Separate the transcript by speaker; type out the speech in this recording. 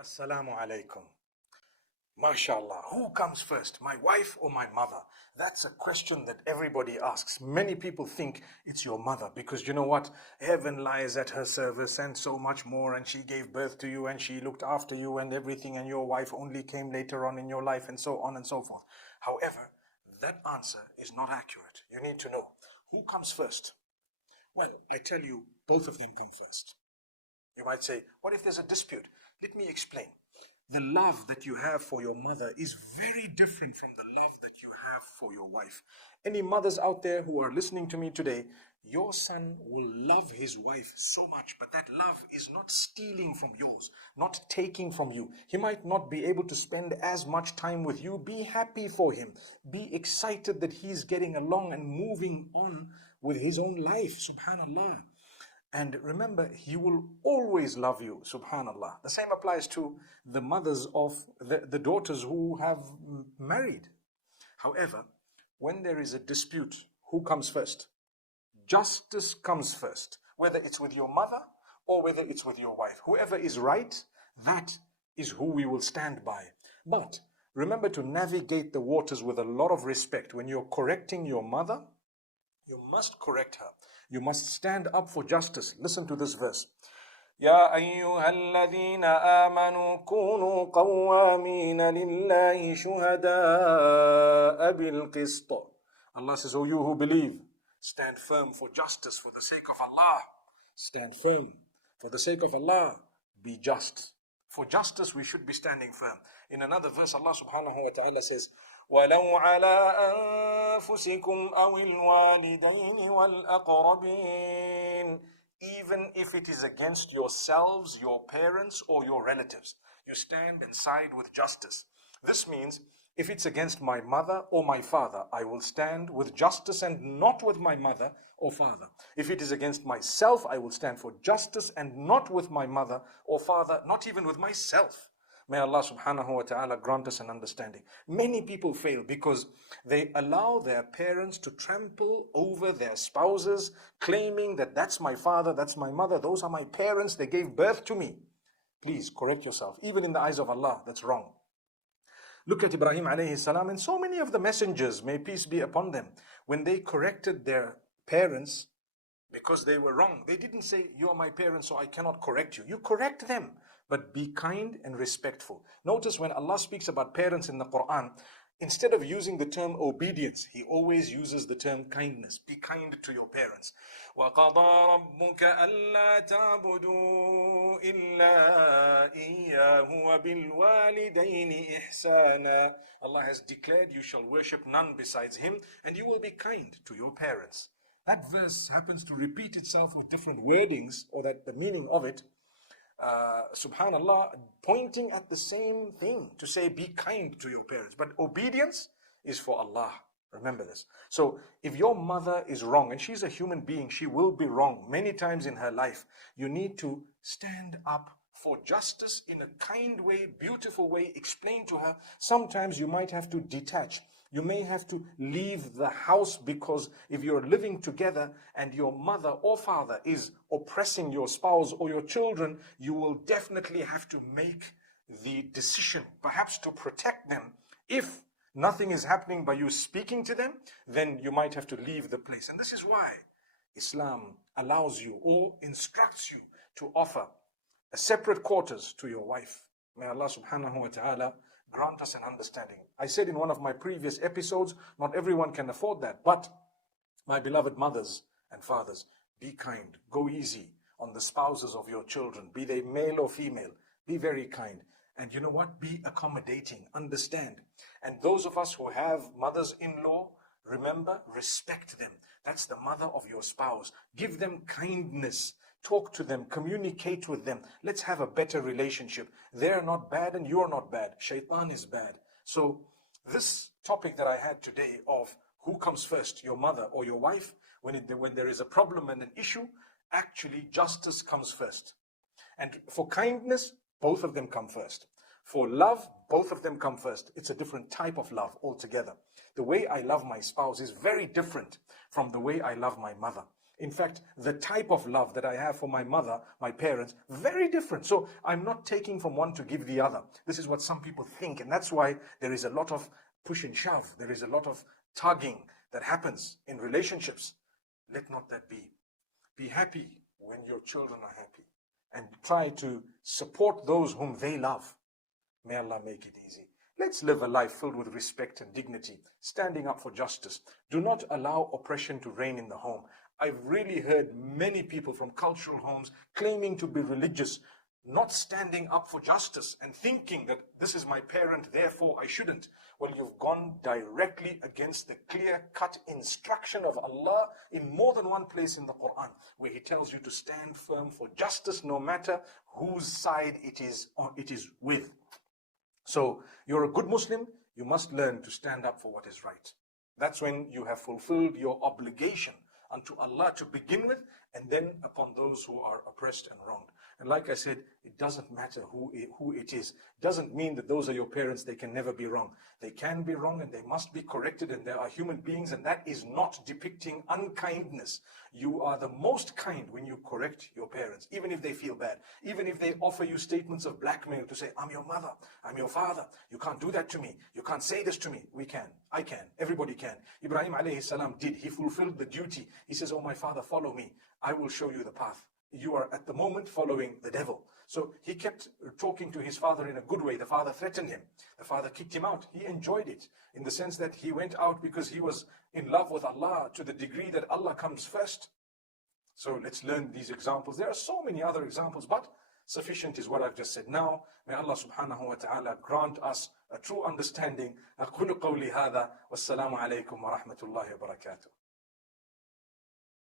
Speaker 1: Assalamu alaikum. MashaAllah. Who comes first, my wife or my mother? That's a question that everybody asks. Many people think it's your mother because you know what? Heaven lies at her service and so much more, and she gave birth to you and she looked after you and everything, and your wife only came later on in your life, and so on and so forth. However, that answer is not accurate. You need to know who comes first. Well, I tell you, both of them come first. You might say, What if there's a dispute? Let me explain. The love that you have for your mother is very different from the love that you have for your wife. Any mothers out there who are listening to me today, your son will love his wife so much, but that love is not stealing from yours, not taking from you. He might not be able to spend as much time with you. Be happy for him. Be excited that he's getting along and moving on with his own life. Subhanallah. And remember, he will always love you, subhanAllah. The same applies to the mothers of the, the daughters who have married. However, when there is a dispute, who comes first? Justice comes first, whether it's with your mother or whether it's with your wife. Whoever is right, that is who we will stand by. But remember to navigate the waters with a lot of respect. When you're correcting your mother, you must correct her. You must stand up for justice. Listen to this verse.
Speaker 2: يا أيها الذين آمنوا كونوا قوامين لله شهداء بالقسط
Speaker 1: Allah says, O you who believe, stand firm for justice for the sake of Allah. Stand firm for the sake of Allah. Be just. For justice, we should be standing firm. In another verse, Allah subhanahu wa ta'ala says,
Speaker 2: ولو على أنفسكم أو الوالدين والأقربين
Speaker 1: Even if it is against yourselves, your parents, or your relatives, you stand and side with justice. This means if it's against my mother or my father, I will stand with justice and not with my mother or father. If it is against myself, I will stand for justice and not with my mother or father, not even with myself. May Allah subhanahu wa ta'ala grant us an understanding. Many people fail because they allow their parents to trample over their spouses, claiming that that's my father, that's my mother, those are my parents, they gave birth to me. Please correct yourself. Even in the eyes of Allah, that's wrong. Look at Ibrahim alayhi salam and so many of the messengers, may peace be upon them, when they corrected their parents because they were wrong, they didn't say, You are my parents, so I cannot correct you. You correct them but be kind and respectful. Notice when Allah speaks about parents in the Quran, instead of using the term obedience, He always uses the term kindness. Be kind to your parents.
Speaker 2: وقضى ربك ألا تعبدوا إلا إياه وبالوالدين إحسانا
Speaker 1: Allah has declared you shall worship none besides Him and you will be kind to your parents. That verse happens to repeat itself with different wordings or that the meaning of it uh, subhanallah, pointing at the same thing to say, be kind to your parents. But obedience is for Allah. Remember this. So, if your mother is wrong, and she's a human being, she will be wrong many times in her life, you need to stand up for justice in a kind way, beautiful way, explain to her. Sometimes you might have to detach you may have to leave the house because if you're living together and your mother or father is oppressing your spouse or your children, you will definitely have to make the decision, perhaps to protect them. If nothing is happening by you speaking to them, then you might have to leave the place. And this is why Islam allows you or instructs you to offer a separate quarters to your wife. May Allah subhanahu wa ta'ala grant us an understanding. I said in one of my previous episodes, not everyone can afford that, but my beloved mothers and fathers, be kind, go easy on the spouses of your children, be they male or female. Be very kind. And you know what? Be accommodating, understand. And those of us who have mothers in law, remember, respect them. That's the mother of your spouse. Give them kindness. Talk to them, communicate with them. Let's have a better relationship. They're not bad and you're not bad. Shaitan is bad. So, this topic that I had today of who comes first, your mother or your wife, when, it, when there is a problem and an issue, actually justice comes first. And for kindness, both of them come first. For love, both of them come first. It's a different type of love altogether. The way I love my spouse is very different from the way I love my mother. In fact, the type of love that I have for my mother, my parents, very different. So I'm not taking from one to give the other. This is what some people think, and that's why there is a lot of push and shove. There is a lot of tugging that happens in relationships. Let not that be. Be happy when your children are happy and try to support those whom they love. May Allah make it easy. Let's live a life filled with respect and dignity, standing up for justice. Do not allow oppression to reign in the home. I've really heard many people from cultural homes claiming to be religious, not standing up for justice and thinking that this is my parent, therefore I shouldn't. Well, you've gone directly against the clear cut instruction of Allah in more than one place in the Quran, where He tells you to stand firm for justice no matter whose side it is, or it is with. So you're a good Muslim, you must learn to stand up for what is right. That's when you have fulfilled your obligation unto Allah to begin with, and then upon those who are oppressed and wronged. And like I said, it doesn't matter who it, who it is. It doesn't mean that those are your parents, they can never be wrong. They can be wrong and they must be corrected, and they are human beings, and that is not depicting unkindness. You are the most kind when you correct your parents, even if they feel bad, even if they offer you statements of blackmail to say, I'm your mother, I'm your father, you can't do that to me, you can't say this to me. We can, I can, everybody can. Ibrahim alayhi salam did, he fulfilled the duty. He says, Oh my father, follow me, I will show you the path you are at the moment following the devil. So he kept talking to his father in a good way. The father threatened him. The father kicked him out. He enjoyed it in the sense that he went out because he was in love with Allah to the degree that Allah comes first. So let's learn these examples. There are so many other examples, but sufficient is what I've just said. Now, may Allah subhanahu wa ta'ala grant us a true understanding. أقول قولي هذا والسلام عليكم ورحمة الله وبركاته.